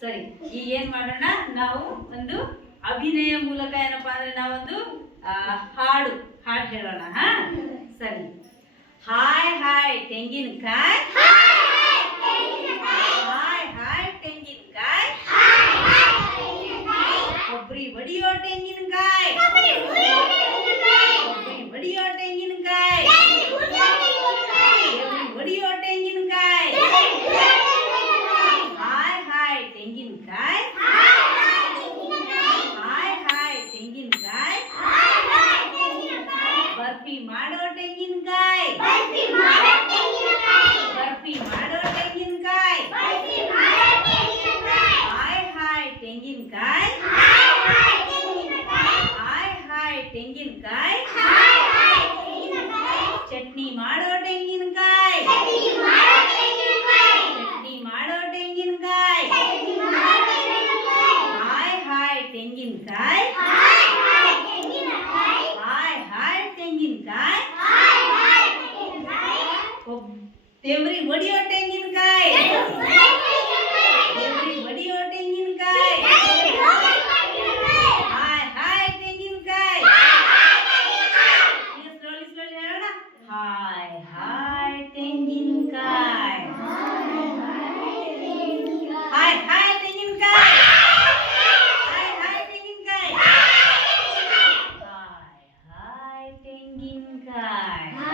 ಸರಿ ಈಗ ಏನ್ ಮಾಡೋಣ ನಾವು ಒಂದು ಅಭಿನಯ ಮೂಲಕ ಏನಪ್ಪಾ ಅಂದ್ರೆ ನಾವೊಂದು ಹಾಡು ಹಾಡು ಹೇಳೋಣ ಹಾಂ? ಸರಿ ಹಾಯ್ ಹಾಯ್ ತೆಂಗಿನಕಾಯಿ ಈ ಮಾಡೋ ಎಲ್ರಿ ಒಡಿಯೋ ತೆಂಗಿನಕಾಯಿ ಎಲ್ರಿ ಒಡಿಯೋ ತೆಂಗಿನಕಾಯಿ ಹಾಯ್ ಹಾಯ್ ತೆಂಗಿನಕಾಯಿ ಸ್ಲೋಲಿ ಸ್ಲೋಲಿ ಹೇಳೋಣ ಹಾಯ್ ಹಾಯ್ ತೆಂಗಿನಕಾಯಿ ಹಾಯ್ ಹಾಯ್ ತೆಂಗಿನಕಾಯಿ ಹಾಯ್ ಹಾಯ್ ತೆಂಗಿನಕಾಯಿ ಹಾಯ್ ಹಾಯ್ ತೆಂಗಿನಕಾಯಿ